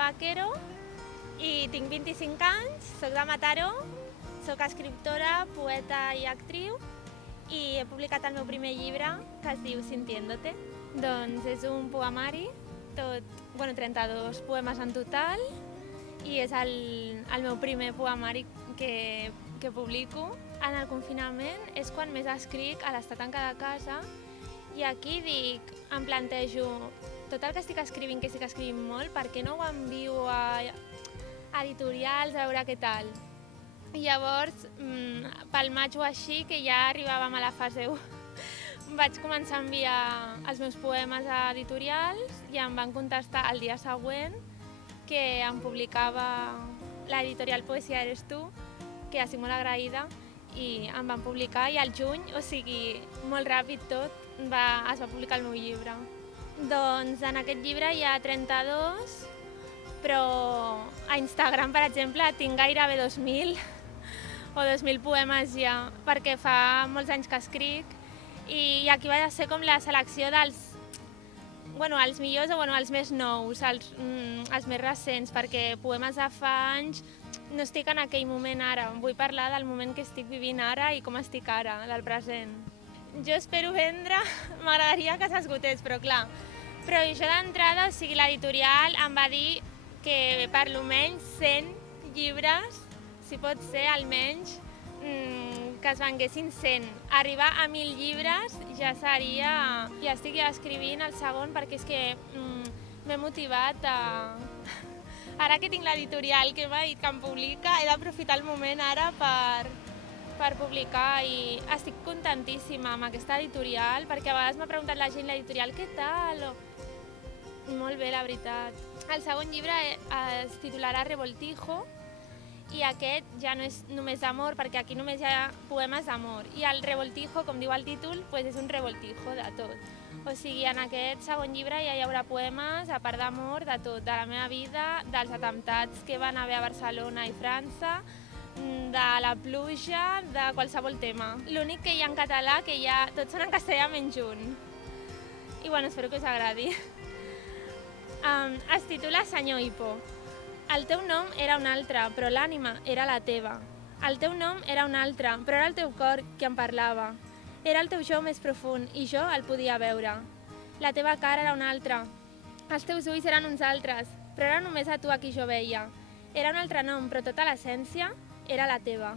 Vaquero i tinc 25 anys, soc de Mataró, soc escriptora, poeta i actriu i he publicat el meu primer llibre que es diu Sintiéndote. Doncs és un poemari, 32 poemes en total i és el meu primer poemari que publico. En el confinament és quan més escric a l'estar tancada a casa i aquí em plantejo tot el que estic escrivint, que estic escrivint molt, per què no ho envio a editorials a veure què tal? I llavors, pel maig o així, que ja arribàvem a la fase 1, vaig començar a enviar els meus poemes a editorials i em van contestar el dia següent que em publicava l'editorial Poesia Eres Tu, que estic molt agraïda, i em van publicar i al juny, o sigui, molt ràpid tot, es va publicar el meu llibre. Doncs en aquest llibre hi ha 32, però a Instagram, per exemple, tinc gairebé 2.000 o 2.000 poemes ja, perquè fa molts anys que escric i aquí va ser com la selecció dels els millors o els més nous, els més recents, perquè poemes de fa anys no estic en aquell moment ara, vull parlar del moment que estic vivint ara i com estic ara, del present. Jo espero vendre, m'agradaria que s'esgotés, però clar. Però això d'entrada, o sigui, l'editorial em va dir que per almenys 100 llibres, si pot ser almenys, que es venguessin 100. Arribar a 1.000 llibres ja seria... Ja estic escrivint el segon perquè és que m'he motivat a... Ara que tinc l'editorial que m'ha dit que em publica, he d'aprofitar el moment ara per publicar i estic contentíssima amb aquesta editorial perquè a vegades m'ha preguntat la gent, l'editorial, què tal? Molt bé, la veritat. El segon llibre es titularà Revoltijo i aquest ja no és només d'amor, perquè aquí només hi ha poemes d'amor. I el Revoltijo, com diu el títol, és un revoltijo de tot. O sigui, en aquest segon llibre ja hi haurà poemes, a part d'amor, de tot, de la meva vida, dels atemptats que van haver a Barcelona i França, de la pluja, de qualsevol tema. L'únic que hi ha en català, que ja tots són en castellà menys un. I bueno, espero que us agradi. Es titula Senyor Hippo. El teu nom era un altre, però l'ànima era la teva. El teu nom era un altre, però era el teu cor que em parlava. Era el teu jo més profund i jo el podia veure. La teva cara era una altra. Els teus ulls eren uns altres, però era només a tu a qui jo veia. Era un altre nom, però tota l'essència era la teva.